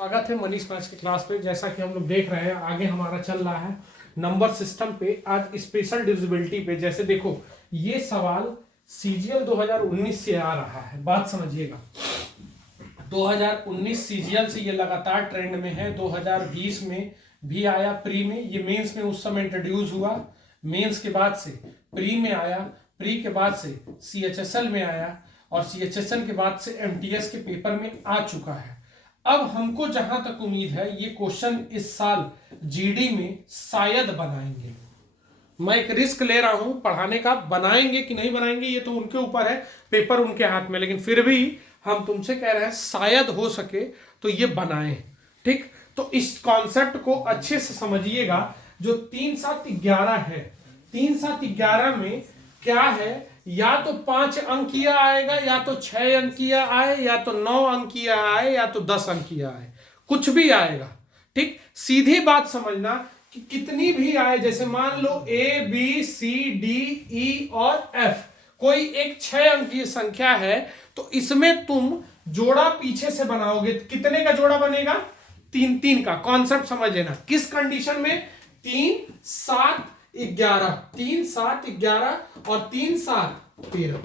स्वागत है मनीष मैथ्स की क्लास पे। जैसा कि हम लोग देख रहे हैं आगे हमारा चल रहा है नंबर सिस्टम पे। आज स्पेशल डिविजिबिलिटी पे। जैसे देखो ये सवाल सीजीएल 2019 से आ रहा है, बात समझिएगा। 2019 सीजीएल से ये लगातार ट्रेंड में है। 2020 में भी आया प्री में, ये मेंस में उस समय इंट्रोड्यूस हुआ, मेंस के बाद से प्री में आया, प्री के बाद से सीएचएसएल में आया और सीएचएसएल के बाद से एमटीएस के पेपर में आ चुका है। अब हमको जहां तक उम्मीद है ये क्वेश्चन इस साल जीडी में शायद बनाएंगे। मैं एक रिस्क ले रहा हूं पढ़ाने का, बनाएंगे कि नहीं बनाएंगे ये तो उनके ऊपर है, पेपर उनके हाथ में, लेकिन फिर भी हम तुमसे कह रहे हैं शायद हो सके तो ये बनाएं। ठीक, तो इस कॉन्सेप्ट को अच्छे से समझिएगा। जो 3 7 11 है, 3 7 11 में क्या है, या तो 5 अंकीय आएगा, या तो 6 अंकीय आए, या तो 9 अंकीय आए, या तो 10 अंकीय आए, कुछ भी आएगा। ठीक, सीधी बात समझना कि कितनी भी आए, जैसे मान लो A B C D E और एफ, कोई एक 6 अंकीय संख्या है तो इसमें तुम जोड़ा पीछे से बनाओगे। कितने का जोड़ा बनेगा? 3 3 का। कॉन्सेप्ट समझ लेना। किस कंडीशन में? 3 7 11, 3 7 11 और 3 7 13।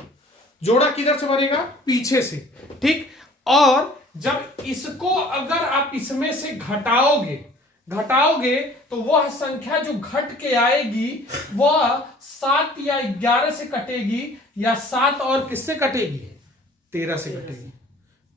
जोड़ा किधर से बनेगा? पीछे से। ठीक, और जब इसको अगर आप इसमें से घटाओगे तो वह संख्या जो घट के आएगी वह 7 या 11 से कटेगी, या 7 और किससे कटेगी? 13 से कटेगी।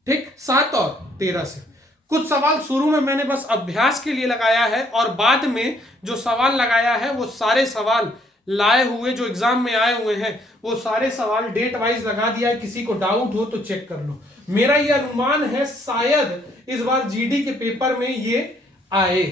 ठीक, 7 और 13 से। कुछ सवाल शुरू में मैंने बस अभ्यास के लिए लगाया है और बाद में जो सवाल लगाया है वो सारे सवाल लाए हुए जो एग्जाम में आए हुए हैं वो सारे सवाल डेट वाइज लगा दिया है। किसी को डाउट हो तो चेक कर लो। मेरा ये अनुमान है शायद इस बार जीडी के पेपर में ये आए।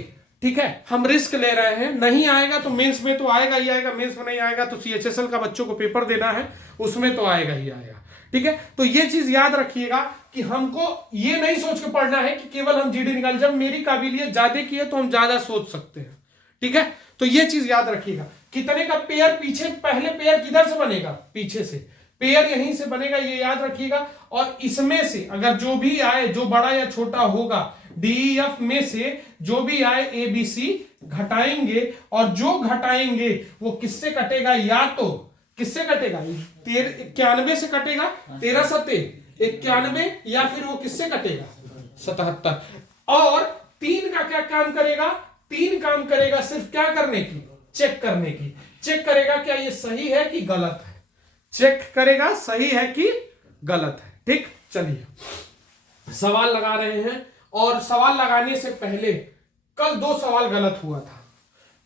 ठीक है, हम रिस्क ले रहे हैं। नहीं आएगा तो मेंस में तो आएगा ही आएगा, मेंस में नहीं आएगा तो सीएचएसएल का बच्चों को पेपर देना है उसमें तो आएगा ही आएगा। ठीक है, तो ये चीज याद रखिएगा कि हमको ये नहीं सोच के पढ़ना है कि केवल हम जीडी निकाल, जब मेरी काबिलियत ज्यादा की है तो हम ज्यादा सोच सकते हैं। ठीक है, तो ये चीज याद रखिएगा। कितने का पेयर पीछे, पहले पेयर किधर से बनेगा? पीछे से। पेयर यहीं से बनेगा, ये याद रखिएगा। और इसमें से अगर जो भी आए, जो बड़ा या छोटा होगा, डीईएफ में से जो भी आए ए बी सी घटाएंगे, और जो घटाएंगे वो किससे कटेगा? या तो किससे कटेगा? 91 से कटेगा, 13 7 91, या फिर वो किससे कटेगा? 77। और 3 का क्या काम करेगा? 3 काम करेगा सिर्फ क्या करने की? चेक करने की। चेक करेगा क्या ये सही है कि गलत है। चेक करेगा सही है कि गलत है। ठीक, चलिए सवाल लगा रहे हैं। और सवाल लगाने से पहले कल 2 सवाल गलत हुआ था।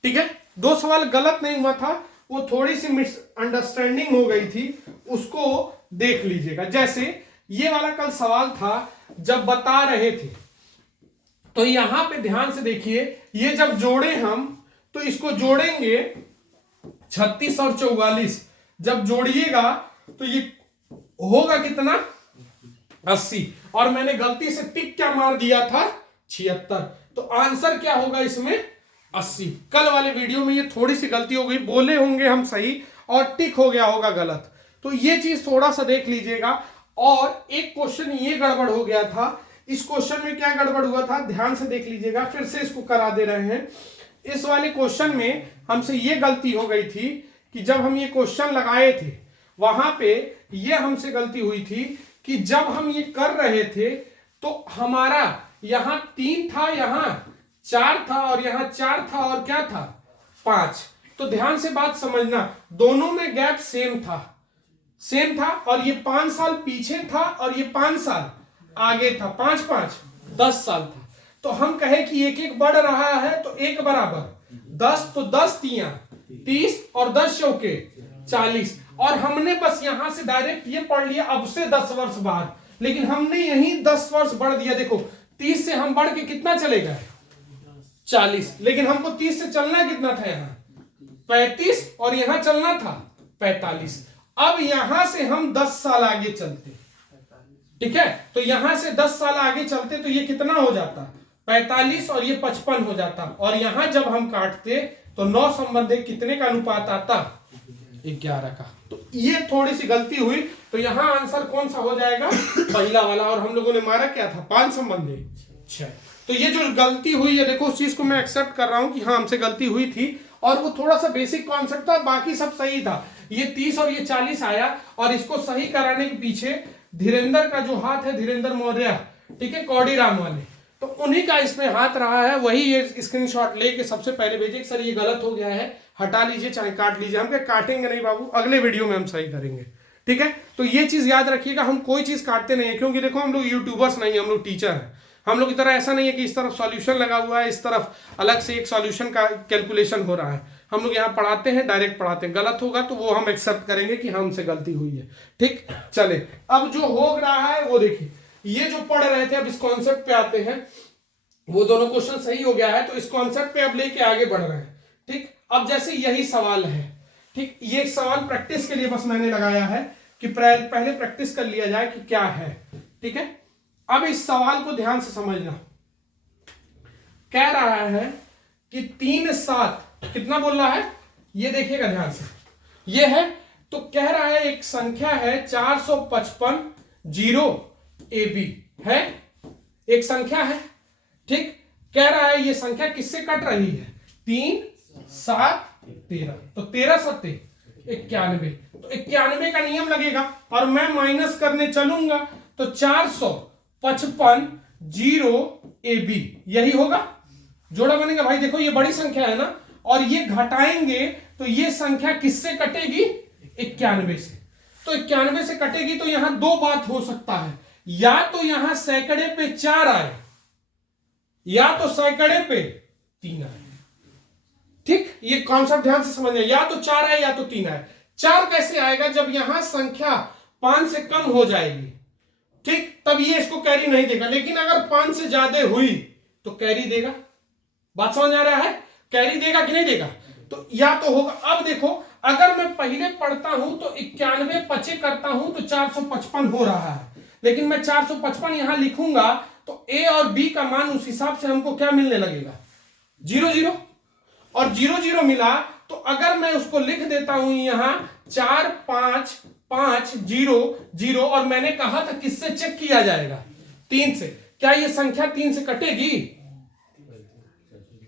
ठीक है, 2 सवाल गलत नहीं हुआ था, वो थोड़ी सी मिसअंडरस्टैंडिंग हो गई थी, उसको देख लीजिएगा। जैसे ये वाला कल सवाल था, जब बता रहे थे तो यहां पे ध्यान से देखिए, ये जब जोड़े हम तो इसको जोड़ेंगे 36 और 44, जब जोड़िएगा तो ये होगा कितना? 80। और मैंने गलती से टिक क्या मार दिया था? 76। तो आंसर क्या होगा इसमें? 80। कल वाले वीडियो में ये थोड़ी सी गलती हो गई, बोले होंगे हम सही और टिक हो गया होगा गलत, तो ये चीज थोड़ा सा देख लीजिएगा। और एक क्वेश्चन ये गड़बड़ हो गया था। इस क्वेश्चन में क्या गड़बड़ हुआ था ध्यान से देख लीजिएगा, फिर से इसको करा दे रहे हैं। इस वाले क्वेश्चन में हमसे ये गलती हो गई थी कि जब हम ये क्वेश्चन लगाए थे वहां पे ये हमसे गलती हुई थी कि जब हम ये कर रहे थे तो हमारा यहां 3 था, यहां 4 था, और यहां 4 था, और क्या था? 5। तो ध्यान से बात समझना, दोनों में गैप सेम था, और ये 5 साल पीछे था और ये 5 साल आगे था। 5 5 10 साल था। तो हम कहे कि एक एक बढ़ रहा है तो एक बराबर 10, तो 10 तियां 30 और 10 चौके 40। और हमने बस यहां से डायरेक्ट ये पढ़ लिया अब से 10 वर्ष बाद, लेकिन हमने यही 10 वर्ष बढ़ दिया। देखो 30 से हम बढ़ के कितना चले गए? 40। लेकिन हमको 30 से चलना कितना था? यहां 35, और यहां चलना था 45। अब यहां से हम 10 साल आगे चलते। ठीक है, तो यहां से 10 साल आगे चलते तो ये कितना हो जाता? 45, और ये 55 हो जाता। और यहां जब हम काटते तो 9 संबंध कितने का अनुपात आता? 11 का। तो ये थोड़ी सी गलती हुई, तो यहां आंसर कौन सा हो जाएगा? पहला वाला। और हम लोगों ने मारा क्या था? 5 संबंध 6। तो ये जो गलती हुई है देखो, उस चीज को मैं एक्सेप्ट कर रहा हूं कि हाँ हमसे गलती हुई थी, और वो थोड़ा सा बेसिक कॉन्सेप्ट था, बाकी सब सही था। ये 30 और ये 40 आया, और इसको सही कराने के पीछे धीरेन्द्र का जो हाथ है, धीरेन्द्र मौर्य, ठीक है, कौड़ीराम वाले, तो उन्हीं का इसमें हाथ रहा है। वही ये स्क्रीनशॉट लेके सबसे पहले भेजे सर ये गलत हो गया है, हटा लीजिए चाहे काट लीजिए। हम क्या काटेंगे नहीं बाबू, अगले वीडियो में हम सही करेंगे, ठीक है। तो ये चीज याद रखिएगा, हम कोई चीज काटते नहीं है, क्योंकि देखो हम लोग यूट्यूबर्स नहीं है, हम लोग टीचर हैं। हम लोग की तरह ऐसा नहीं है कि इस तरफ सॉल्यूशन लगा हुआ है, इस तरफ अलग से एक सॉल्यूशन का कैलकुलेशन हो रहा है। हम लोग यहाँ पढ़ाते हैं, डायरेक्ट पढ़ाते हैं। गलत होगा तो वो हम एक्सेप्ट करेंगे कि हमसे गलती हुई है, ठीक। चले, अब जो हो रहा है वो देखिए, ये जो पढ़ रहे थे अब इस कॉन्सेप्ट पे आते हैं। वो दोनों क्वेश्चन सही हो गया है, तो इस कॉन्सेप्ट पे अब लेके आगे बढ़ रहे हैं, ठीक। अब जैसे यही सवाल है, ठीक, ये एक सवाल प्रैक्टिस के लिए बस मैंने लगाया है कि पहले प्रैक्टिस कर लिया जाए कि क्या है, ठीक है। अब इस सवाल को ध्यान से समझना। कह रहा है कि 3 7 कितना बोल रहा है, ये देखिएगा ध्यान से, ये है। तो कह रहा है एक संख्या है 455 0 AB है, एक संख्या है, ठीक। कह रहा है ये संख्या किससे कट रही है, 3 7 13, तो 13 7 91, तो 91 का नियम लगेगा, और मैं माइनस करने चलूंगा तो 455 0 AB यही होगा, जोड़ा बनेगा। भाई देखो ये बड़ी संख्या है ना, और ये घटाएंगे तो ये संख्या किससे कटेगी, 91 से। तो 91 से कटेगी, तो यहां दो बात हो सकता है, या तो यहां सैकड़े पे 4 आए, या तो सैकड़े पे 3 आए, ठीक। ये कॉन्सेप्ट ध्यान से समझना, या तो 4 आए या तो 3 आए। 4 कैसे आएगा, जब यहां संख्या 5 से कम हो जाएगी, ठीक, तब ये इसको कैरी नहीं देगा। लेकिन अगर 5 से ज्यादा हुई तो कैरी देगा। बात समझ आ रहा है, कैरी देगा कि नहीं देगा, तो या तो होगा। अब देखो, अगर मैं पहले पढ़ता हूं तो 91 पचे करता हूं तो 455 हो रहा है, लेकिन मैं 455 यहां लिखूंगा तो ए और बी का मान उस हिसाब से हमको क्या मिलने लगेगा, 0 0, और 0 0 मिला। तो अगर मैं उसको लिख देता हूं यहां 4 5 5 0 0, और मैंने कहा था किससे चेक किया जाएगा, 3 से। क्या ये संख्या 3 से कटेगी,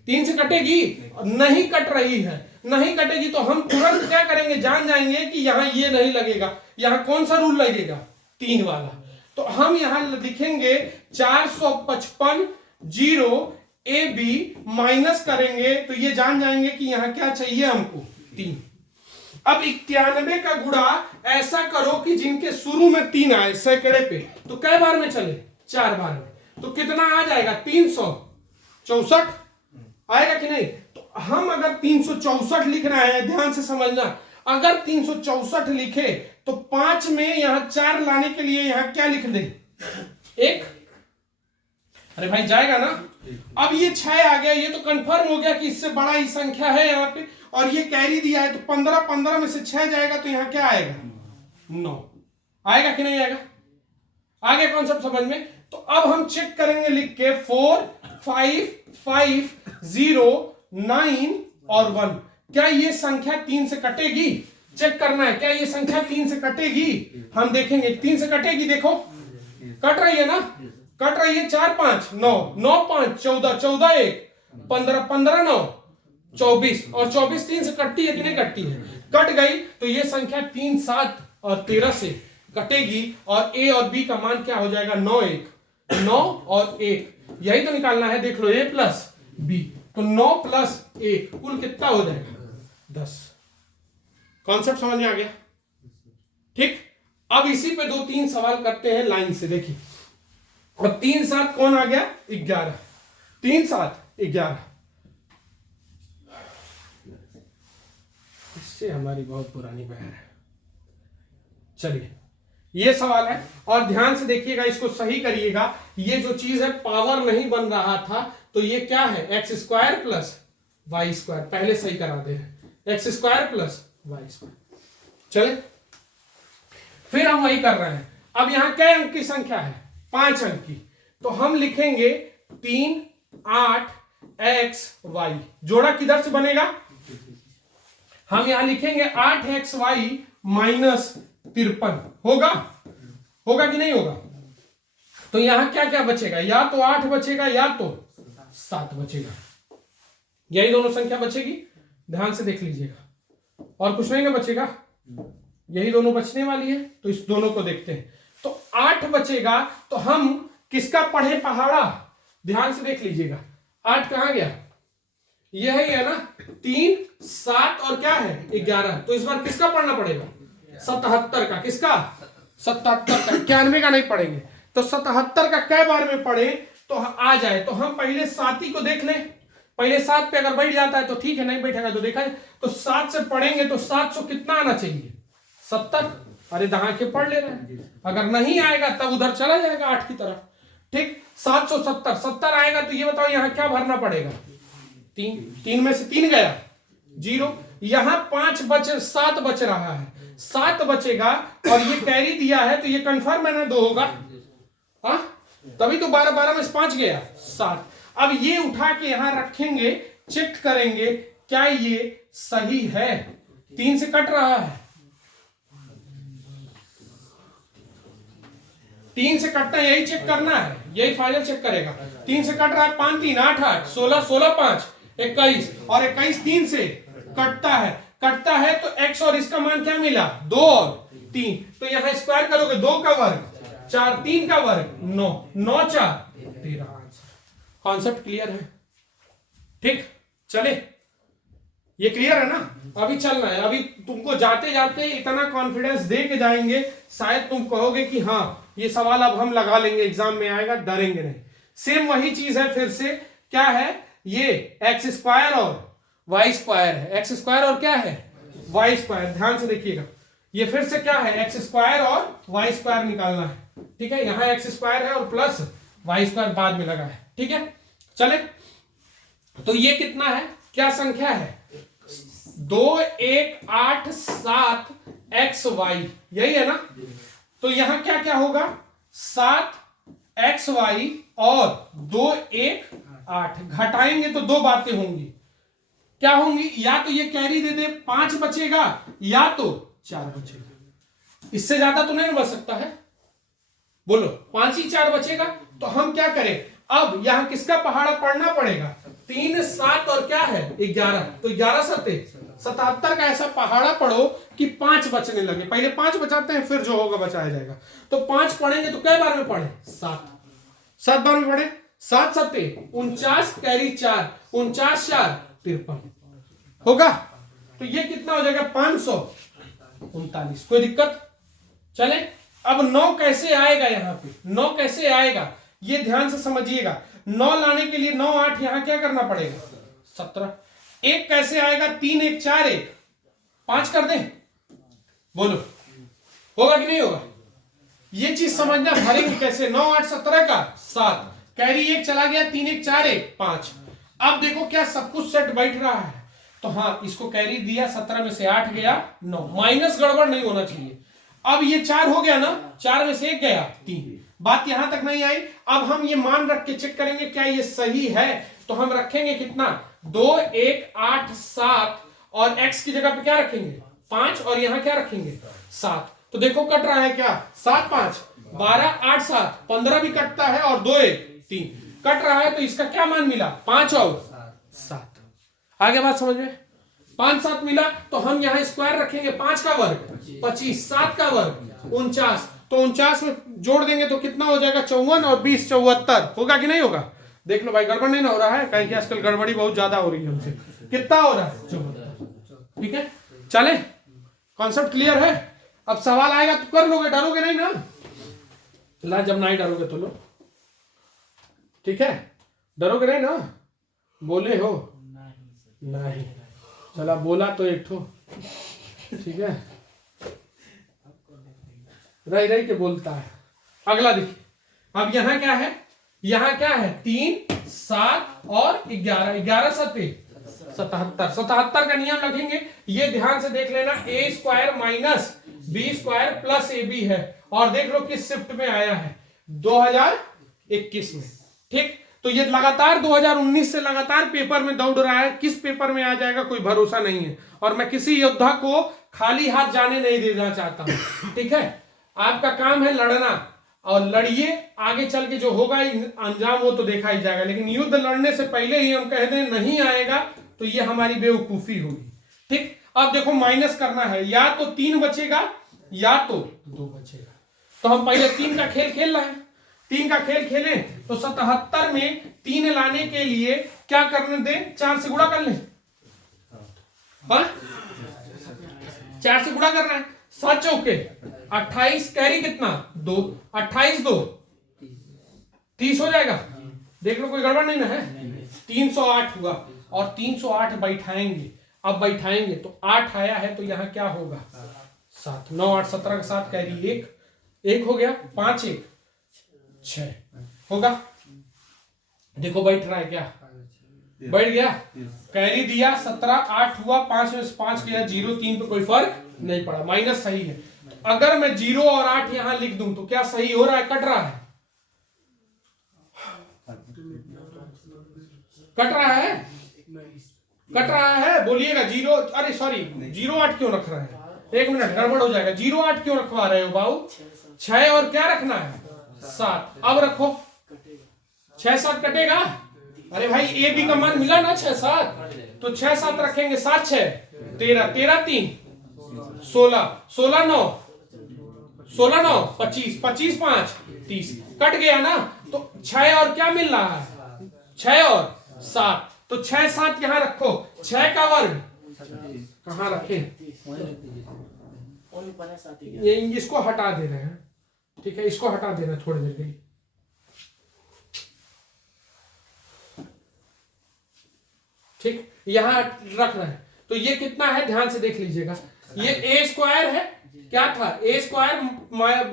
3 से कटेगी, नहीं कट रही है, नहीं कटेगी, तो हम तुरंत क्या करेंगे, जान जाएंगे कि यहां ये नहीं लगेगा। यहां कौन सा रूल लगेगा, 3 वाला। तो हम यहां लिखेंगे 455 0 AB माइनस करेंगे, तो ये जान जाएंगे कि यहां क्या चाहिए हमको, 3। अब 91 का गुणा ऐसा करो कि जिनके शुरू में 3 आए सैकड़े पे, तो कै बार में चले, 4 बार में, तो कितना आ जाएगा, 364 आएगा कि नहीं। तो हम अगर 364 लिख रहे हैं, ध्यान से समझना, अगर 364 लिखे तो 5 में यहां 4 लाने के लिए यहां क्या लिख दे, 1। अरे भाई जाएगा ना। अब ये 6 आ गया, ये तो कंफर्म हो गया कि इससे बड़ा ही संख्या है यहाँ पे, और ये कैरी दिया है, तो 15 15 में से 6 जाएगा, तो यहां क्या आएगा, 9 आएगा कि नहीं आएगा। आगे कॉन्सेप्ट समझ में। तो अब हम चेक करेंगे लिख के 4 5 5 0 9 और 1, क्या ये संख्या 3 से कटेगी, चेक करना है, क्या ये संख्या 3 से कटेगी। हम देखेंगे 3 से कटेगी, देखो कट रही है ना, कट रही है। 4 5 9 9 5 14 14 1 15 15 9 24, और 24 3 से कटती है कि नहीं कटती है, कट गई। तो ये संख्या 3 7 और 13 से कटेगी, और ए और बी का मान क्या हो जाएगा, 9 1 9 और 1, यही तो निकालना है। देख लो ए प्लस बी, तो 9 प्लस 1 कुल कितना हो जाएगा, 10। कॉन्सेप्ट समझ में आ गया, ठीक। अब इसी पे 2-3 सवाल करते हैं लाइन से, देखिए। और 3 7 कौन आ गया, 11, 3 7 11, इससे हमारी बहुत पुरानी बहन है। चलिए ये सवाल है, और ध्यान से देखिएगा, इसको सही करिएगा। ये जो चीज है पावर नहीं बन रहा था, तो ये क्या है, X square plus Y square, पहले सही करा दे रहे, X square plus Y square. चले, फिर हम वही कर रहे हैं। अब यहां क्या अंक की संख्या है, 5 अंक की, तो हम लिखेंगे 3 8 एक्स वाई, जोड़ा किधर से बनेगा, हम यहां लिखेंगे 8 एक्स वाई माइनस 53, होगा, होगा कि नहीं होगा, तो यहां क्या क्या बचेगा, या तो 8 बचेगा या तो 7 बचेगा, यही दोनों संख्या बचेगी, ध्यान से देख लीजिएगा, और कुछ नहीं ना बचेगा, यही दोनों बचने वाली है। तो इस दोनों को देखते हैं, तो 8 बचेगा, तो हम किसका पढ़े पहाड़ा, ध्यान से देख लीजिएगा, 8 कहां गया, यह है ना, 3 7 और क्या है 11, तो इस बार किसका पढ़ना पड़ेगा, 77 का, किसका 77 का, 91 का नहीं पढ़ेंगे, तो 77 का कै बार में पढ़े तो आ जाए। तो हम पहले 7 ही को देख लें, पहले 7 पे अगर बैठ जाता है तो ठीक है, नहीं बैठेगा तो देखा है, तो 7 से पढ़ेंगे तो 700 कितना आना चाहिए 70, अरे दहा के पढ़ ले रहे हैं, अगर नहीं आएगा तब उधर चला जाएगा 8 की तरफ, ठीक, 770 70 आएगा, तो ये बताओ यहां क्या भरना पड़ेगा, 3 में से 3 गया 0, यहां 5 बचे, 7 बच रहा है, 7 बचेगा, और ये कैरी दिया है तो ये कंफर्म है ना 2 होगा, हाँ, तभी तो 12 12 में से 5 गया 7। अब ये उठा के यहां रखेंगे, चेक करेंगे क्या ये सही है, 3 से कट रहा है, 3 से कटना, यही चेक करना है, यही फाइनल चेक करेगा, 3 से कट रहा है, 5 3 8 8 16 16 5 21, और 21 3 से कटता है तो x और इसका मान क्या मिला 2 और 3, तो यहां स्क्वायर करोगे 2 का वर्ग 4 3 का वर्ग 9 9 4 13, कॉन्सेप्ट क्लियर है, ठीक, चले, ये क्लियर है ना, अभी चलना है, अभी तुमको जाते जाते इतना कॉन्फिडेंस दे के जाएंगे, शायद तुम कहोगे कि हाँ ये सवाल अब हम लगा लेंगे, एग्जाम में आएगा, डरेंगे नहीं। सेम वही चीज है, फिर से क्या है, ये एक्स स्क्वायर और वाई स्क्वायर है, एक्स स्क्वायर और क्या है वाई स्क्वायर, ध्यान से देखिएगा, ये फिर से क्या है, एक्स स्क्वायर और वाई स्क्वायर निकालना है, ठीक है, यहां एक्स स्क्वायर है और प्लस वाई स्क्वायर बाद में लगा है, ठीक है, चले, तो ये कितना है, क्या संख्या है, 2 1 8 7 एक्स वाई, यही है ना, तो यहां क्या क्या होगा, 7 एक्स वाई और 2 1 8, घटाएंगे तो 2 बातें होंगी, क्या होंगी, या तो ये कैरी दे दे 5 बचेगा, या तो 4 बचेगा, इससे ज्यादा तो नहीं बच सकता है, बोलो 5 ही 4 बचेगा, तो हम क्या करें, अब यहां किसका पहाड़ा पढ़ना पड़ेगा, 3 7 और क्या है 11, तो 11 7 77 का ऐसा पहाड़ा पढ़ो कि 5 बचने लगे, पहले 5 बचाते हैं, फिर जो होगा बचाया जाएगा, तो 5 पढ़ेंगे तो कै बार में पढ़े 7 बार में पढ़े, 7 7 49 कैरी 4 49 4 53 होगा, तो ये कितना हो जाएगा 539, कोई दिक्कत, चले, अब 9 कैसे आएगा, यहां पे 9 कैसे आएगा, ये ध्यान से समझिएगा, 9 लाने के लिए 9 8 यहां क्या करना पड़ेगा 17, 1 कैसे आएगा, 3 1 4 1 5 कर दें, बोलो होगा कि नहीं होगा, ये चीज समझना, भरेंगे कैसे, 9 8 17 का 7, कैरी 1 चला गया, 3 1 4 1 5, अब देखो क्या सब कुछ सेट बैठ रहा है, तो हाँ इसको कैरी दिया, 17 में से 8 गया 9, माइनस गड़बड़ नहीं होना चाहिए, अब ये 4 हो गया ना, 4 में से 1 गया 3, बात यहां तक नहीं आई, अब हम ये मान रख के चेक करेंगे क्या ये सही है, तो हम रखेंगे कितना 2 1 8 7 और x की जगह पे क्या रखेंगे 5 और यहां क्या रखेंगे 7, तो देखो कट रहा है क्या 7 5 12 8 7 15 भी कटता है और 2 1 3 कट रहा है, तो इसका क्या मान मिला 5 और 7, आगे बात समझ में, 5 7 मिला, तो हम यहां स्क्वायर रखेंगे, 5 का वर्ग 25 7 का वर्ग 49, तो 49 में जोड़ देंगे तो कितना हो जाएगा 54 और 20 74, होगा कि नहीं होगा, देख लो भाई गड़बड़ नहीं ना हो रहा है, कहीं कि आजकल गड़बड़ी बहुत ज्यादा हो रही है हमसे, कितना हो रहा है 74, ठीक है, चले, कॉन्सेप्ट क्लियर है, अब सवाल आएगा तो कर लोगे, डरोगे नहीं ना, ला जब नहीं डरोगे तो लो, ठीक है, डरोगे नहीं ना, बोले हो नहीं, चला बोला तो एक ठो, ठीक है, रह रही के बोलता है, अगला देखिए, अब यहां क्या है, यहां क्या है 3 7 और 11 11 7 77 का नियम रखेंगे, ये ध्यान से देख लेना, a square minus B square plus A B है, और देख लो किस शिफ्ट में आया है 2021 में, ठीक, तो ये लगातार 2019 से लगातार पेपर में दौड़ रहा है, किस पेपर में आ जाएगा कोई भरोसा नहीं है, और मैं किसी योद्धा को खाली हाथ जाने नहीं देना चाहता हूं, ठीक है, आपका काम है लड़ना, और लड़िए, आगे चल के जो होगा अंजाम वो तो देखा ही जाएगा, लेकिन युद्ध लड़ने से पहले ही हम कह दें नहीं आएगा तो ये हमारी बेवकूफी होगी। ठीक, अब देखो माइनस करना है, या तो 3 बचेगा या तो 2 बचेगा। तो हम पहले 3 का खेल खेल रहे हैं, 3 का खेल खेलें तो 77 में 3 लाने के लिए क्या करने दें, 4 से गुणा कर लें। हाँ, 4 से गुणा करना है, 7 चौके 28, कैरी कितना 2, 28 2 30 हो जाएगा। देख लो कोई गड़बड़ नहीं ना है। 308 हुआ और 308 बैठाएंगे, अब बैठाएंगे तो 8 आया है तो यहां क्या होगा 7, 9 8 17 के साथ कैरी 1 हो गया, 5 1 6 होगा। देखो बैठ रहा है क्या, बैठ गया, कैरी दिया 17 8 हुआ, 5 में से 5 गया 0, 3 पे कोई फर्क नहीं पड़ा, माइनस सही है। अगर मैं 0 और 8 यहां लिख दूं तो क्या सही हो रहा है, कट रहा है, कट रहा है, कट रहा है, बोलिएगा 0, अरे सॉरी 0 8 क्यों रख रहा है, 1 मिनट गड़बड़ हो जाएगा, 0 8 क्यों रखवा रहे हो बाबू, 6 और क्या रखना है 7, अब रखो 6 7 कटेगा, अरे भाई ए बी का मान मिला ना 6 7, तो 6 7 रखेंगे, 7 6 13, 13 3 16, 16 9 16 9 25, 25 5 30, कट गया ना। तो 6 और क्या मिल रहा है, 6 और 7, तो 6 7 यहां रखो, 6 का वर्ग कहां रखे, ये इसको हटा दे रहे हैं, ठीक है, इसको हटा देना थोड़ी देर के लिए। ठीक, यहां रख रहे हैं तो ये कितना है ध्यान से देख लीजिएगा, ये ए स्क्वायर है, क्या था A square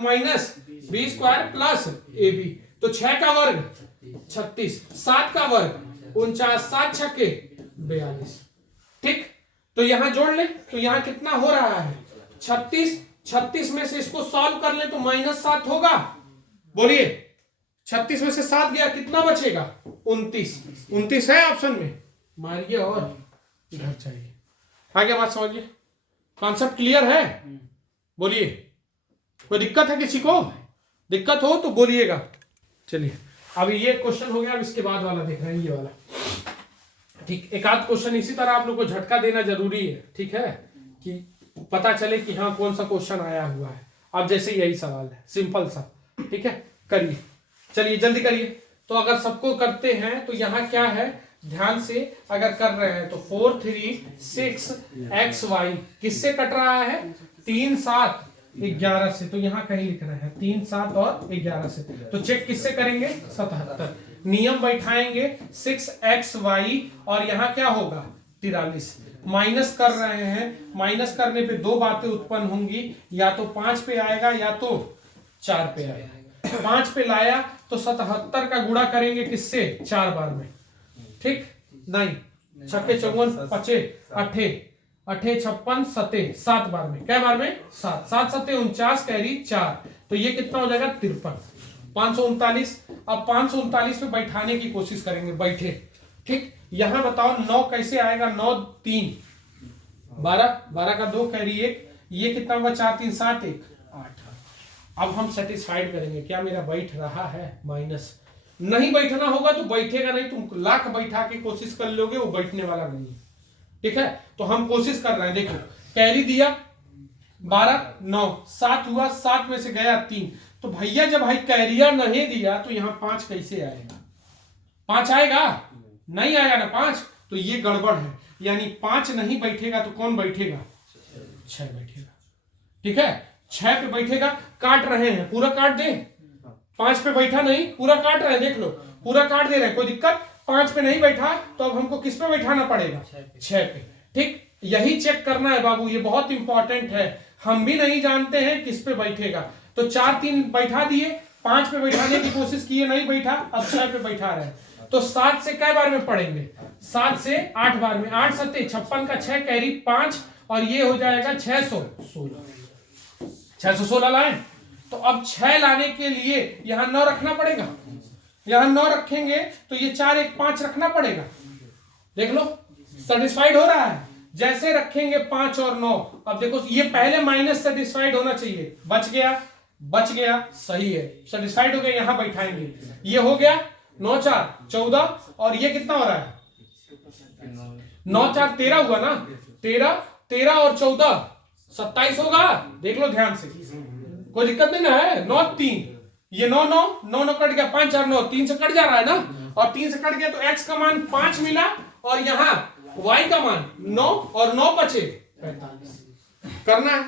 minus B square plus A B, तो 6 का वर्ग 36, 7 का वर्ग 49, 7 छक्के 42। ठीक, तो यहां जोड़ ले तो यहां कितना हो रहा है 36, 36 में से इसको सॉल्व कर ले तो -7 होगा, बोलिए 36 में से 7 गया कितना बचेगा 29, 29 है ऑप्शन में, मारिए और इधर चाहिए। आगे बात समझिए, कॉन्सेप्ट क्लियर है, बोलिए कोई दिक्कत है किसी को, दिक्कत हो तो बोलिएगा। चलिए अभी ये क्वेश्चन हो गया, अब इसके बाद वाला देख रहे हैं, ये वाला। ठीक, एक आध क्वेश्चन इसी तरह आप लोग को झटका देना जरूरी है, ठीक है, कि पता चले कि हाँ कौन सा क्वेश्चन आया हुआ है। अब जैसे यही सवाल है, सिंपल सा, ठीक है, करिए, चलिए जल्दी करिए। तो अगर सबको करते हैं तो यहाँ क्या है, ध्यान से अगर कर रहे हैं तो 4 3 6 XY किससे कट रहा है, 3 7 11 से, तो यहाँ कहीं लिख रहे हैं 3 7 और 11 से, तो चेक किससे करेंगे 77, नियम बैठाएंगे 6XY और यहाँ क्या होगा 43, माइनस कर रहे हैं, माइनस करने पे 2 बातें उत्पन्न होंगी, या तो 5 पे आएगा या तो 4 पे आएगा। 5 पे लाया तो 77 का गुणा करेंगे किससे 4 बार में, ठीक, नहीं 6 54 5 8 8 56 7 7 बार में, क्या बार में 7 7 7 49 कैरी 4, तो ये कितना हो जाएगा 53, 539। अब 539 पे बैठाने की कोशिश करेंगे, बैठे, ठीक, यहां बताओ 9 कैसे आएगा, 9 3 12, 12 का 2 कैरी 1, ये कितना होगा 4 3 7 1 8। अब हम सेटिस्फाइड करेंगे, क्या मेरा बैठ रहा है, माइनस, नहीं बैठना होगा तो बैठेगा नहीं, तुम लाख बैठा के कोशिश कर लोगे, वो बैठने वाला नहीं है, ठीक है। तो हम कोशिश कर रहे हैं, देखो कैरी दिया 12 9 7 हुआ, 7 में से गया 3, तो भैया जब भाई कैरियर नहीं दिया तो यहाँ 5 कैसे आएगा, 5 आएगा नहीं आएगा ना 5, तो ये गड़बड़ है, यानी 5 नहीं बैठेगा तो कौन बैठेगा 6 बैठेगा, ठीक है, 6 पे बैठेगा, काट रहे हैं पूरा काट दे, 5 पे बैठा नहीं पूरा काट रहे हैं, देख लो पूरा काट दे रहे हैं, कोई दिक्कत, 5 पे नहीं बैठा तो अब हमको किस पे बैठाना पड़ेगा 6 पे, ठीक, यही चेक करना है बाबू, ये बहुत इंपॉर्टेंट है, हम भी नहीं जानते हैं किस पे बैठेगा, तो 4 3 बैठा दिए, 5 पे बैठाने की कोशिश किए नहीं बैठा, अब 6 पे बैठा रहे, तो 7 से कै बार में पढ़ेंगे, 7 से 8 बार में, 8 7 56 का 6 कैरी 5 और ये हो जाएगा 616 लाए, तो अब 6 लाने के लिए यहां 9 रखना पड़ेगा, यहां 9 रखेंगे तो ये 4 1 5 रखना पड़ेगा, देख लो सेटिस्फाइड हो रहा है, जैसे रखेंगे 5 और 9, अब देखो ये पहले माइनस सेटिस्फाइड होना चाहिए, बच गया, बच गया, सही है, सेटिस्फाइड हो गया, यहां बैठाएंगे। ये हो गया 9 4 14 और ये कितना हो रहा है 9 4 13 हुआ ना, 13 और 14 27 होगा। देख लो ध्यान से, कोई दिक्कत नहीं ना है। 9 3 ये 9 9 9 9 कट गया, 5 4 9 3 से कट जा रहा है ना, और 3 से कट गया तो x का मान 5 मिला और यहाँ y का मान 9 और 9 बचे 45 करना है।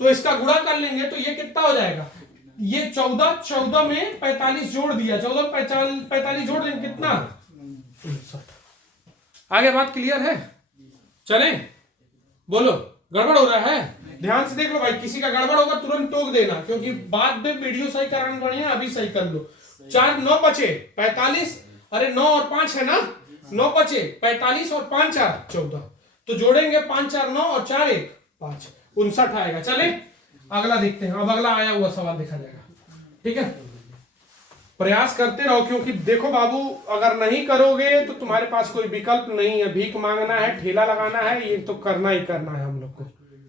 तो इसका गुणा कर लेंगे तो ये कितना हो जाएगा, ये 14 में 45 जोड़ दिया, 14 45 जोड़ देंगे कितना 59। आगे बात क्लियर है, चले बोलो गड़बड़ हो रहा है, ध्यान से देख लो भाई, किसी का गड़बड़ होगा तुरंत टोक देना, क्योंकि बाद में वीडियो सही कराने बढ़िया, अभी सही कर लो। 4 9 बचे 45, अरे 9 और 5 है ना, 9 बचे 45 और 5 4 14, तो जोड़ेंगे 5 4 9 और 4 1 5 59 आएगा। चले अगला देखते हैं, अब अगला आया हुआ सवाल देखा जाएगा, ठीक है। प्रयास करते रहो, क्योंकि देखो बाबू अगर नहीं करोगे तो तुम्हारे पास कोई विकल्प नहीं है, भीख मांगना है, ठेला लगाना है, ये तो करना ही करना है हम लोग को,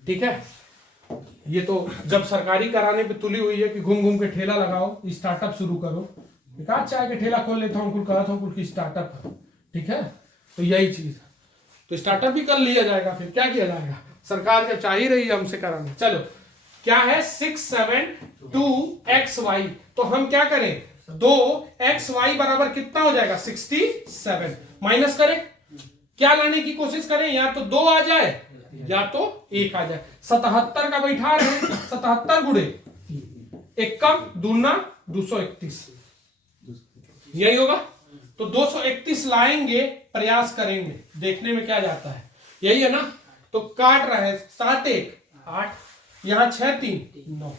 ठीक है। ये तो जब सरकारी कराने पे तुली हुई है कि घूम घूम के ठेला लगाओ, स्टार्टअप शुरू करो, कहा चाय के ठेला खोल लेता हूँ, कुल कहा था कुल की स्टार्टअप, ठीक है। तो यही चीज है, तो स्टार्टअप भी कर लिया जाएगा, फिर क्या किया जाएगा, सरकार जब चाह ही रही है हमसे कराना। चलो क्या है 6 7 2 XY, तो हम क्या करें 2 XY बराबर कितना हो जाएगा 67, माइनस करें, क्या लाने की कोशिश करें, या तो 2 आ जाए या तो 1 आ जाए। 77 का बैठा रहे, 77 गुणे 1 कम दूना 231, यही होगा। तो 231 लाएंगे, प्रयास करेंगे, देखने में क्या जाता है, यही है ना। तो काट रहा है 7 1 8, यहां 6 3 9,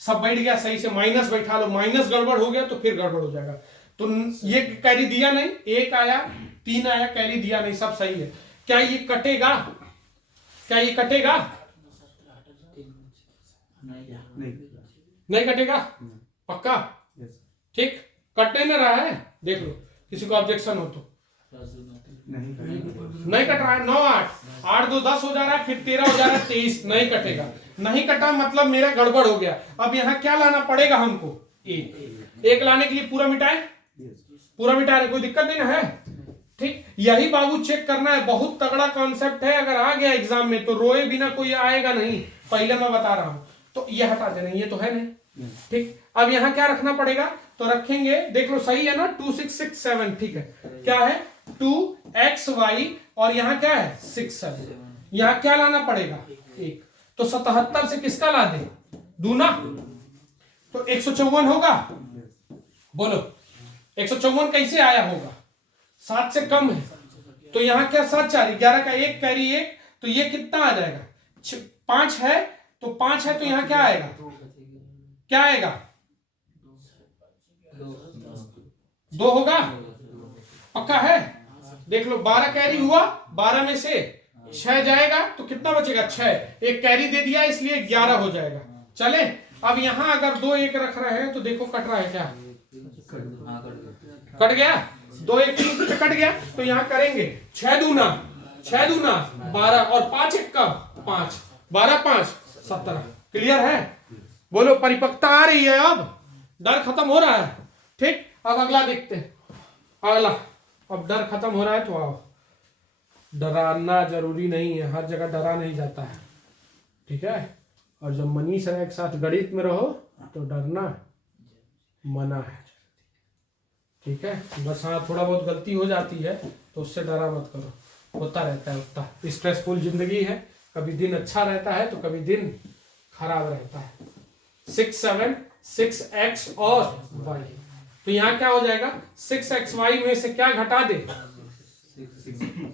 सब बैठ गया सही से, माइनस बैठा लो, माइनस गड़बड़ हो गया तो फिर गड़बड़ हो जाएगा। तो ये कैरी दिया नहीं, 1 आया 3 आया, कैरी दिया नहीं, सब सही है। क्या ये कटेगा, क्या ये कटेगा, नहीं कटेगा, पक्का, ठीक, कटने न रहा है, देख लो किसी को ऑब्जेक्शन हो तो, नहीं कट रहा है। 9 8 8 2 10 हो जा रहा है, फिर 13 हो जा रहा है, 23 नहीं कटेगा, नहीं कटा मतलब मेरा गड़बड़ हो गया। अब यहाँ क्या लाना पड़ेगा हमको, एक लाने के लिए पूरा मिटाए, पूरा मिटा रहे, कोई दिक्कत नहीं ना है, ठीक। यही बाबू चेक करना है, बहुत तगड़ा कॉन्सेप्ट है, अगर आ गया एग्जाम में तो रोए बिना कोई आएगा नहीं, पहले मैं बता रहा हूं। तो ये हटा देना, ये तो है नहीं, ठीक। अब यहाँ क्या रखना पड़ेगा, तो रखेंगे, देख लो सही है ना 2 6 6 7, ठीक है। क्या है 2 XY और यहाँ क्या है 6 7, यहाँ क्या लाना पड़ेगा 1, तो 77 से किसका ला दे, दूना, तो 154 होगा। बोलो 154 कैसे आया होगा, 7 से कम है, तो यहाँ क्या 7 4 11 का 1 कैरी 1, तो ये कितना आ जाएगा 5 है, तो 5 है तो यहाँ क्या आएगा, क्या आएगा 2 होगा, पक्का है। देख लो 12 कैरी हुआ, 12 में से 6 जाएगा तो कितना बचेगा 6, एक कैरी दे दिया इसलिए 11 हो जाएगा। चले अब यहां अगर 2 1 रख रहे हैं तो देखो कट रहा है क्या, कट गया, 2 1 3 कट गया, तो यहां करेंगे 6 दूना 12 और 5 1 का 5, 12 5 17, क्लियर है। बोलो परिपक्वता आ रही है, अब डर खत्म हो रहा है, ठीक। अब अगला देखते हैं, अगला, अब डर खत्म हो रहा है तो आओ, डराना जरूरी नहीं है, हर जगह डरा नहीं जाता है, ठीक है। और जब मनीष राय के साथ गणित में रहो तो डरना मना है, ठीक है। बस हाँ थोड़ा बहुत गलती हो जाती है तो उससे डरा मत करो, होता रहता है, उतना स्ट्रेसफुल जिंदगी है, कभी दिन अच्छा रहता है तो कभी दिन खराब रहता है। 6 7 6 x और y, तो यहाँ क्या हो जाएगा 6 XY में से क्या घटा दे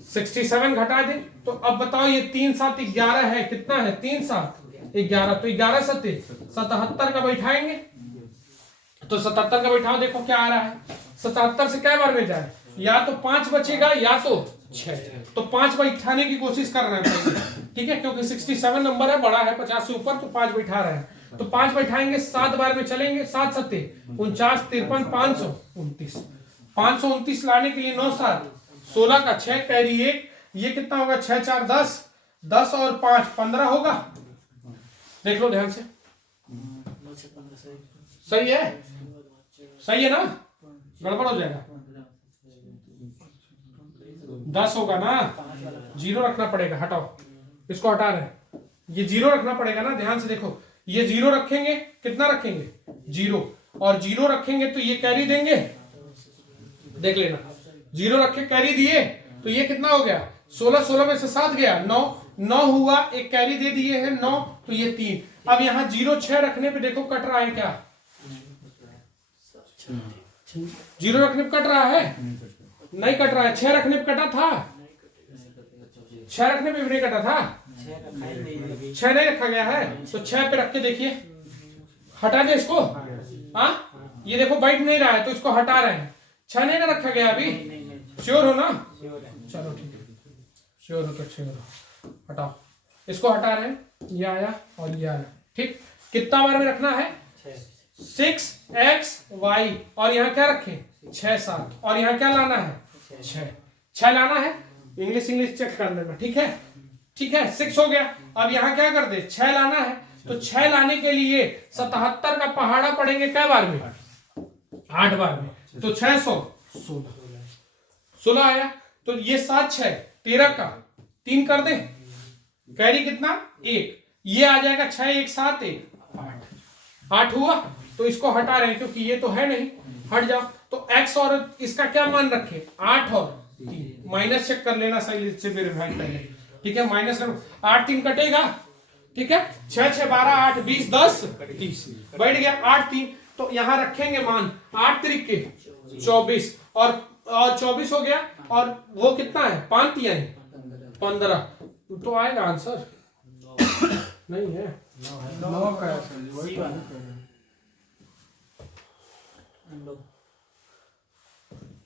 67 घटा दे। तो अब बताओ ये 3 7 11 है, कितना है 3 7 11, तो 11 7 77 का बैठाएंगे, तो 77 का बैठाओ, देखो क्या आ रहा है, 77 से क्या बार में जाए, या तो 5 बचेगा या तो 6, तो 5 बैठाने की कोशिश कर रहे हैं, ठीक है, क्योंकि 67 नंबर है, बड़ा है 50 से ऊपर, तो 5 बैठा रहे हैं, तो 5 बैठाएंगे, 7 बार में चलेंगे, 7 7 49 53 529, 529 लाने के लिए 9 7 16 का 6 कैरी 1, ये कितना होगा 6 4 10, 10 और 5 15 होगा, देख लो ध्यान से, सही है, सही है ना, गड़बड़ हो जाएगा। 10 होगा ना, 0 रखना पड़ेगा, हटाओ इसको, हटा रहे हैं, ये 0 रखना पड़ेगा ना, ध्यान से देखो, ये 0 रखेंगे, कितना रखेंगे 0, और 0 रखेंगे तो ये कैरी देंगे, देख लेना, 0 रखे कैरी दिए तो ये कितना हो गया 16, 16 में से 7 गया 9, 9 हुआ, एक कैरी दे दिए है 9, तो ये 3। अब यहाँ 0 6 रखने पे देखो कट रहा है क्या, 0 रखने पे कट रहा है, नहीं कट रहा है, 6 रखने पे कटा था, 6 रखने पे भी नहीं कटा था, 6 नहीं रखा गया है, तो 6 पे रख के देखिए, हटा दे इसको, हाँ ये देखो बैठ नहीं रहा है तो इसको हटा रहे हैं, 6 नहीं ना रखा गया अभी, श्योर हो ना, चलो ठीक है, श्योर हो तो श्योर हो, हटाओ इसको, हटा रहे हैं, ये आया और ये आया, ठीक, कितना बार में रखना है 6xy, और यहाँ क्या रखें 6 7, और यहाँ क्या लाना है 6 लाना है, इंग्लिश चेक कर लेना, ठीक है, ठीक है, 6 हो गया। अब यहाँ क्या कर दे 6 लाना है, तो 6 लाने के लिए 77 का पहाड़ा पड़ेंगे क्या बार में 8 बार में, तो 600 16 आया, तो ये 7 6 13 का 3 कर दे, कैरी कितना 1, ये आ जाएगा 6 1 7 1 8 हुआ, तो इसको हटा रहे हैं क्योंकि ये तो है नहीं, हट जाओ, तो x और इसका क्या मान रखे 8 और 3, माइनस चेक कर लेना सही से मेरे भाई पहले, ठीक है, माइनस करो, 8 3 कटेगा, ठीक है, 6 6 12 8 20 10 30 बैठ गया, 8 3, तो यहाँ रखेंगे मान 8 3 के 24, और 24 हो गया, और वो कितना है 5 3 है 15, तो आएगा आंसर नहीं है 9 का,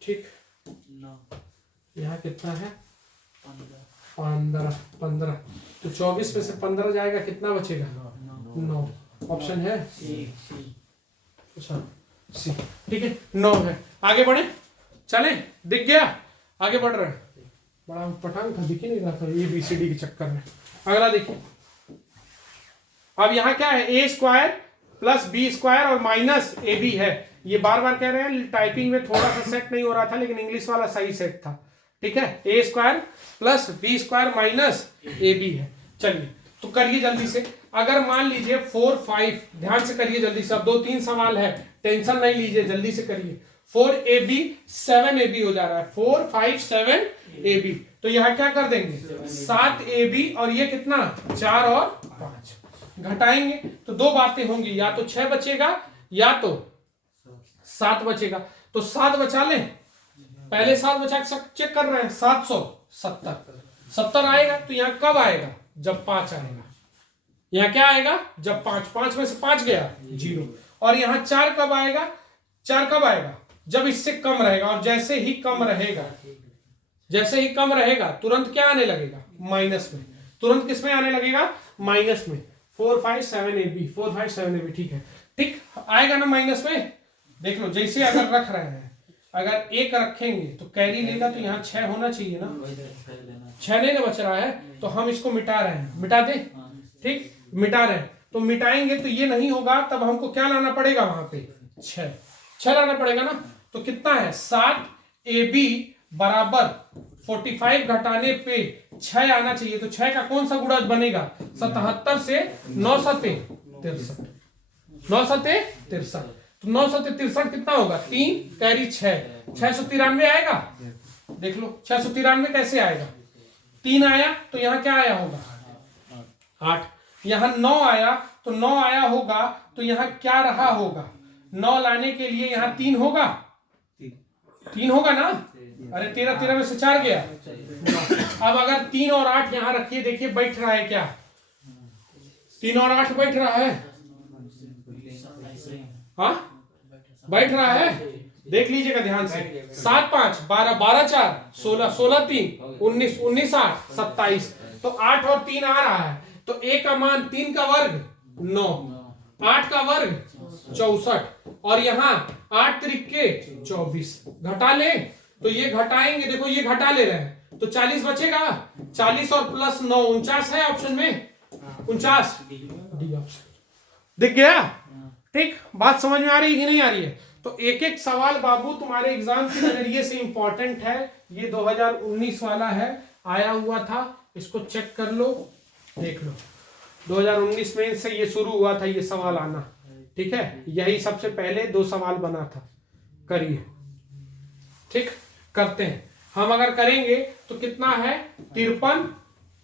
ठीक, यहाँ कितना है 15, तो 24 में से 15 जाएगा, कितना बचेगा 9, ऑप्शन है अच्छा सी, ठीक है 9 है, आगे बढ़े, चले, दिख गया, आगे बढ़ रहे हैं, बड़ा पठान था, दिख ही नहीं रहा था ABCD के चक्कर में, अगला देखिए, अब यहाँ क्या है a square plus b square और माइनस AB है, ये बार बार कह रहे हैं, टाइपिंग में थोड़ा सा सेट नहीं हो रहा था, लेकिन इंग्लिश वाला सही सेट था, ठीक है, a square plus b square minus AB है, चलिए तो करिए जल्दी से, अगर मान लीजिए 4 5, ध्यान से करिए जल्दी से, अब 2-3 सवाल है, टेंशन नहीं लीजिए, जल्दी से करिए, 4AB 7AB हो जा रहा है, 4 5 7AB, तो यहाँ क्या कर देंगे 7AB, और ये कितना 4 और 5 घटाएंगे तो 2 बातें होंगी, या तो 6 बचेगा या तो 7 बचेगा, तो 7 बचा लें, पहले 7 बचा चेक कर रहे हैं, 770 आएगा, तो यहाँ कब आएगा जब 5 आएगा, यहाँ क्या आएगा जब 5 में से 5 गया 0, और यहाँ 4 कब आएगा, 4 कब आएगा जब इससे कम रहेगा, और जैसे ही कम रहेगा तुरंत क्या आने लगेगा माइनस में, तुरंत किस में आने लगेगा माइनस में, 4 5 7 AB, ठीक है, ठीक आएगा ना माइनस में, देख लो, जैसे अगर रख रहे हैं, अगर 1 रखेंगे तो कैरी लेगा, तो यहाँ 6 होना चाहिए ना, 6 नहीं ना बच रहा है, तो हम इसको मिटा रहे हैं, मिटा दे, ठीक, मिटा रहे हैं, तो मिटाएंगे तो ये नहीं होगा, तब हमको क्या लाना पड़ेगा वहां पे 6 लाना पड़ेगा ना, तो कितना है 7AB बराबर 45 घटाने पे 6 आना चाहिए, तो 6 का कौन सा गुणज बनेगा 77 से 9 7 63, 9 7 63, तो 9 7 63 कितना होगा 3 कैरी 693 आएगा, देख लो 693 कैसे आएगा, 3 आया तो यहाँ क्या आया होगा 8, यहाँ 9 आया तो 9 आया होगा, तो यहाँ क्या रहा होगा, 9 लाने के लिए यहाँ 3 होगा, 3 होगा ना, अरे 13 में से 4 गया, अब अगर 3 और 8 यहाँ रखिए, देखिए बैठ रहा है क्या, 3 और 8 बैठ रहा है, हाँ बैठ रहा है, देख लीजिएगा ध्यान से, 7 5 12 12 4 16 16 3 19 19 8 27, तो 8 और 3 आ रहा है, तो a का मान 3 का वर्ग 9, 8 का वर्ग 64, और यहाँ 8 त्रिके 24, घटा ले, तो ये घटाएंगे, देखो ये घटा ले रहे हैं, तो 40 बचेगा, 40 और प्लस 9 49 है ऑप्शन में, 49 डी ऑप्शन, दिख गया, ठीक, बात समझ में आ रही है कि नहीं आ रही है? तो एक एक सवाल बाबू तुम्हारे एग्जाम के नजरिए से इंपॉर्टेंट है। ये 2019 वाला है, आया हुआ था, इसको चेक कर लो, देख लो। 2019 में से ये शुरू हुआ था ये सवाल आना, ठीक है, यही सबसे पहले 2 सवाल बना था। करिए, ठीक, करते हैं हम। अगर करेंगे तो कितना है 53,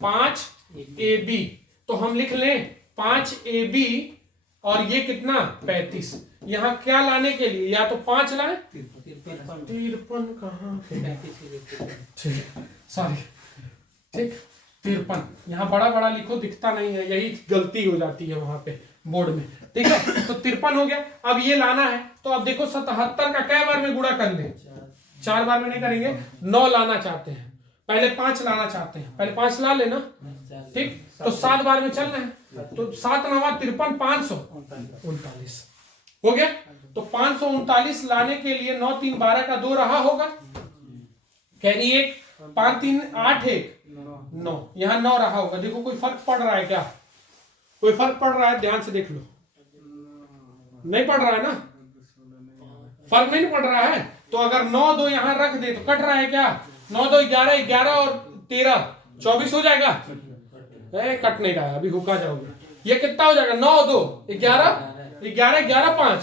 5 AB, तो हम लिख लें 5 AB और ये कितना 35। यहाँ क्या लाने के लिए, या तो 5 लाए, 53 कहाँ, सॉरी, ठीक, 53 यहाँ बड़ा बड़ा लिखो, दिखता नहीं है, यही गलती हो जाती है वहां पे बोर्ड में, ठीक है। तो 53 हो गया। अब ये लाना है तो अब देखो 77 का कै बार में गुणा कर ले, 4 बार में नहीं करेंगे। 9 लाना चाहते हैं, पहले 5 लाना चाहते हैं, पहले 5 ला लेना, ठीक, तो 7 बार में चलना है। तो 7 9 53, 539 हो गया। तो 539 लाने के लिए 9 3 12 का 2 रहा होगा, कैरी 1, 5 3 8 1 9, यहाँ 9 रहा होगा। देखो कोई फर्क पड़ रहा है क्या, कोई फर्क पड़ रहा है, ध्यान से देख लो, नहीं पड़ रहा है ना, फर्क नहीं पड़ रहा है। तो अगर 9 2 यहाँ रख दे तो कट रहा है क्या, 9 2 11, 11 और 13 24 हो जाएगा, कट नहीं रहा है, अभी हुका जाओगे। ये कितना हो जाएगा, 9 2 11 11 11 5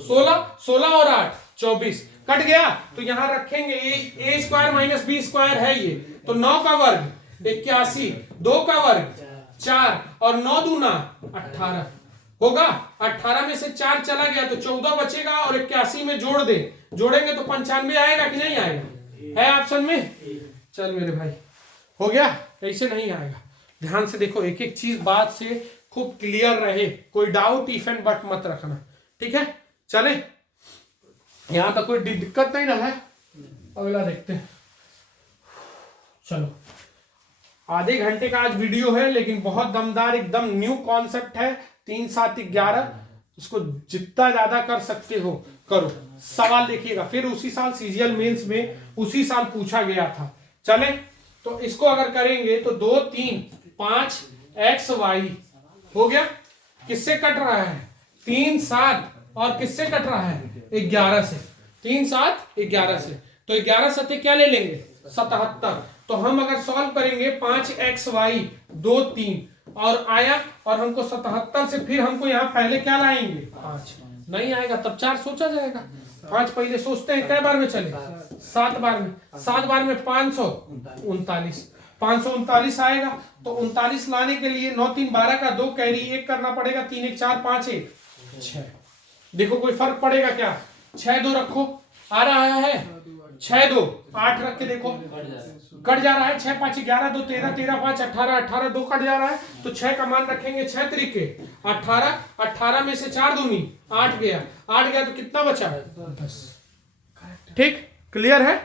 16 16 और 8 24, कट गया। तो यहाँ रखेंगे ए स्क्वायर माइनस बी स्क्वायर है ये, तो 9 का वर्ग 81, 2 का वर्ग 4 और 9 दूना 18 होगा। 18 में से 4 चला गया तो 14 बचेगा और 81 में जोड़ दे, जोड़ेंगे तो 95 आएगा कि नहीं आएगा, है ऑप्शन में। चल मेरे भाई हो गया, ऐसे नहीं आएगा। ध्यान से देखो, एक एक चीज बात से खूब क्लियर रहे, कोई डाउट इफ एंड बट मत रखना, ठीक है। चले, यहां तक कोई दिक्कत नहीं ना है। अगला देखते हैं, चलो। आधे घंटे का आज वीडियो है, लेकिन बहुत दमदार, एकदम न्यू कॉन्सेप्ट है। 3 7 11, इसको जितना ज्यादा कर सकते हो करो। सवाल देखिएगा, फिर उसी साल सीजीएल मेंस में उसी साल पूछा गया था। चले, तो इसको अगर करेंगे तो 2 3 5 XY हो गया, किससे कट रहा है 3 7, और किससे कट रहा है 11 से, 3 7 11 से, तो 11 सत्ते क्या ले लेंगे 77। तो हम अगर सॉल्व करेंगे 5XY 2 3 और आया, और हमको 77 से फिर हमको यहाँ पहले क्या लाएंगे 5, नहीं आएगा तब 4 सोचा जाएगा। 5 पहले सोचते हैं, कै बार में चले 7 बार में, 7 बार में 539, 539 आएगा। तो 39 लाने के लिए 9 3 12 का 2 कैरी 1 करना पड़ेगा, 3 1 4 5 1 6। देखो कोई फर्क पड़ेगा क्या, 6 2 रखो, आ रहा है 6 2 8 रख के देखो, कट जा रहा है। 6 5 11 2 13 13 5 18 18 2 कट जा रहा है, तो 6 का मान रखेंगे 6 तरीके 18, 18 में से 4 दूनी 8 गया, 8 गया तो कितना बचा 10। ठीक, क्लियर है।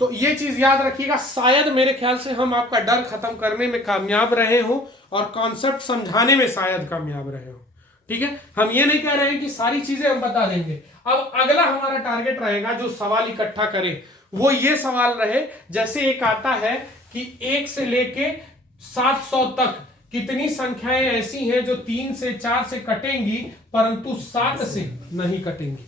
तो ये चीज याद रखिएगा, शायद मेरे ख्याल से हम आपका डर खत्म करने में कामयाब रहे हो और कॉन्सेप्ट समझाने में शायद कामयाब रहे हो, ठीक है। हम ये नहीं कह रहे हैं कि सारी चीजें हम बता देंगे। अब अगला हमारा टारगेट रहेगा जो सवाल इकट्ठा करें, वो ये सवाल रहे, जैसे एक आता है कि 1 से लेके 700 तक कितनी संख्याएं ऐसी हैं जो 3 से 4 से कटेंगी परंतु 7 से नहीं कटेंगी।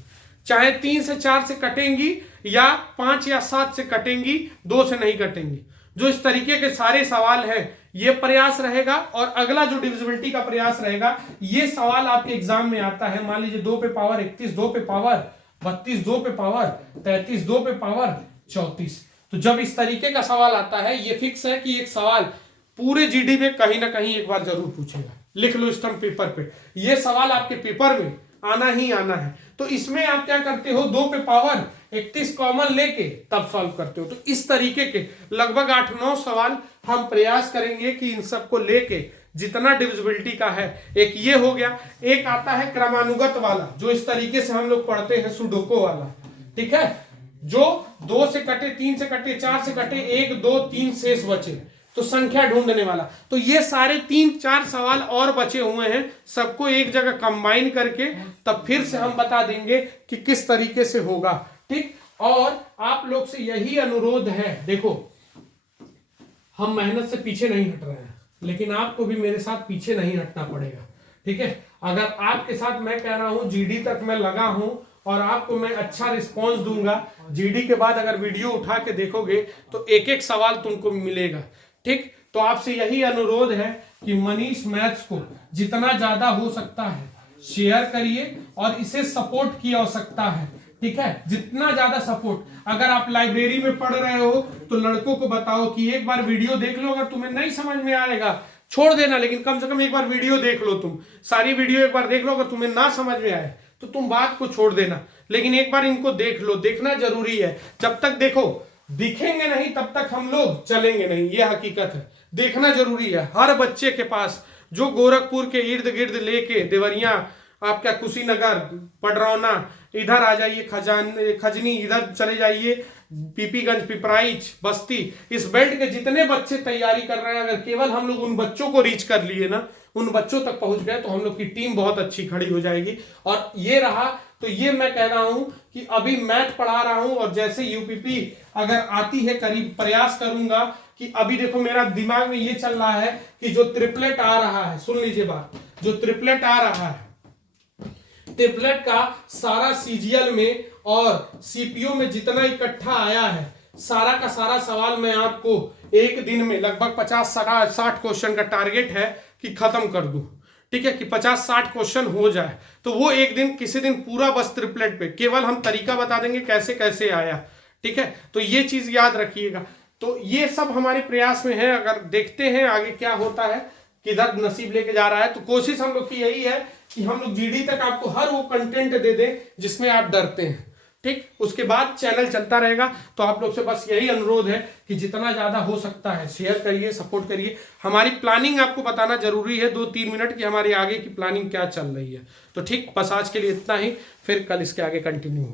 चाहे 3 से 4 से कटेंगी या 5 या 7 से कटेंगी, 2 से नहीं कटेंगी। जो इस तरीके के सारे सवाल हैं, ये प्रयास रहेगा। और अगला जो डिविजिबिलिटी का प्रयास रहेगा, ये सवाल आपके एग्जाम में आता है। मान लीजिए 2 पे पावर 31, 2 पे पावर 32, 2 पे पावर 33, 2 पे पावर 34। तो जब इस तरीके का सवाल आता है, ये फिक्स है कि एक सवाल पूरे जीडी में कहीं ना कहीं एक बार जरूर पूछेगा। लिख लो स्टम्प पेपर पे, ये सवाल आपके पेपर में आना ही आना है। तो इसमें आप क्या करते हो, 2 पे पावर 31 कॉमन लेके तब सॉल्व करते हो। तो इस तरीके के लगभग 8-9 सवाल हम प्रयास करेंगे कि इन सबको लेके जितना डिविजिबिलिटी का है। एक ये हो गया, एक आता है क्रमानुगत वाला, जो इस तरीके से हम लोग पढ़ते हैं, सुडोको वाला, ठीक है। जो 2 से कटे, 3 से कटे, 4 से कटे, 1 2 3 शेष बचे, तो संख्या ढूंढने वाला। तो ये सारे 3-4 सवाल और बचे हुए हैं, सबको एक जगह कंबाइन करके तब फिर से हम बता देंगे कि किस तरीके से होगा, ठीक। और आप लोग से यही अनुरोध है, देखो हम मेहनत से पीछे नहीं हट रहे हैं, लेकिन आपको भी मेरे साथ पीछे नहीं हटना पड़ेगा, ठीक है। अगर आपके साथ मैं कह रहा हूं जीडी तक मैं लगा हूं और आपको मैं अच्छा रिस्पॉन्स दूंगा, जीडी के बाद अगर वीडियो उठा के देखोगे तो एक एक सवाल तुमको मिलेगा। ठीक, तो आपसे यही अनुरोध है कि मनीष मैथ्स को जितना ज्यादा हो सकता है शेयर करिए और इसे सपोर्ट की आवश्यकता है। ठीक है, जितना ज्यादा सपोर्ट। अगर आप लाइब्रेरी में पढ़ रहे हो तो लड़कों को बताओ कि एक बार वीडियो देख लो, अगर तुम्हें नहीं समझ में आएगा छोड़ देना, लेकिन कम से कम एक बार वीडियो देख लो। तुम सारी वीडियो एक बार देख लो, अगर तुम्हें ना समझ में आए तो तुम बात को छोड़ देना, लेकिन एक बार इनको देख लो। देखना जरूरी है। जब तक देखो दिखेंगे नहीं तब तक हम लोग चलेंगे नहीं, ये हकीकत है। देखना जरूरी है। हर बच्चे के पास जो गोरखपुर के इर्द गिर्द लेके देवरिया, आपका कुशीनगर, पडरौना, इधर आ जाइए, खजनी, इधर चले जाइए, पीपीगंज, पिपराइच, बस्ती, इस बेल्ट के जितने बच्चे तैयारी कर रहे हैं, अगर केवल हम लोग उन बच्चों को रीच कर लिए ना, उन बच्चों तक पहुंच गए तो हम लोग की टीम बहुत अच्छी खड़ी हो जाएगी। और ये रहा, तो ये मैं कह रहा हूं कि अभी मैथ पढ़ा रहा हूं और जैसे यूपीपी अगर आती है करीब प्रयास करूंगा कि अभी देखो मेरा दिमाग में ये चल रहा है कि जो ट्रिपलेट आ रहा है, सुन लीजिए बात, जो ट्रिपलेट आ रहा है, ट्रिपलेट का सारा सीजीएल में और सीपीयू में जितना इकट्ठा आया है, सारा का सारा सवाल मैं आपको एक दिन में लगभग 50-60 क्वेश्चन का टारगेट है कि खत्म कर दूं। ठीक है, कि 50-60 क्वेश्चन हो जाए, तो वो एक दिन किसी दिन पूरा बस ट्रिपलेट पे केवल हम तरीका बता देंगे कैसे कैसे आया। ठीक है, तो ये चीज याद रखिएगा। तो ये सब हमारे प्रयास में है। अगर देखते हैं आगे क्या होता है, किधर नसीब लेके जा रहा है। तो कोशिश हम लोग की यही है कि हम लोग जीडी तक आपको हर वो कंटेंट दे दें जिसमें आप डरते हैं। ठीक, उसके बाद चैनल चलता रहेगा। तो आप लोग से बस यही अनुरोध है कि जितना ज्यादा हो सकता है शेयर करिए, सपोर्ट करिए। हमारी प्लानिंग आपको बताना जरूरी है 2-3 मिनट की, हमारी आगे की प्लानिंग क्या चल रही है। तो ठीक, बस आज के लिए इतना ही, फिर कल इसके आगे कंटिन्यू होगा।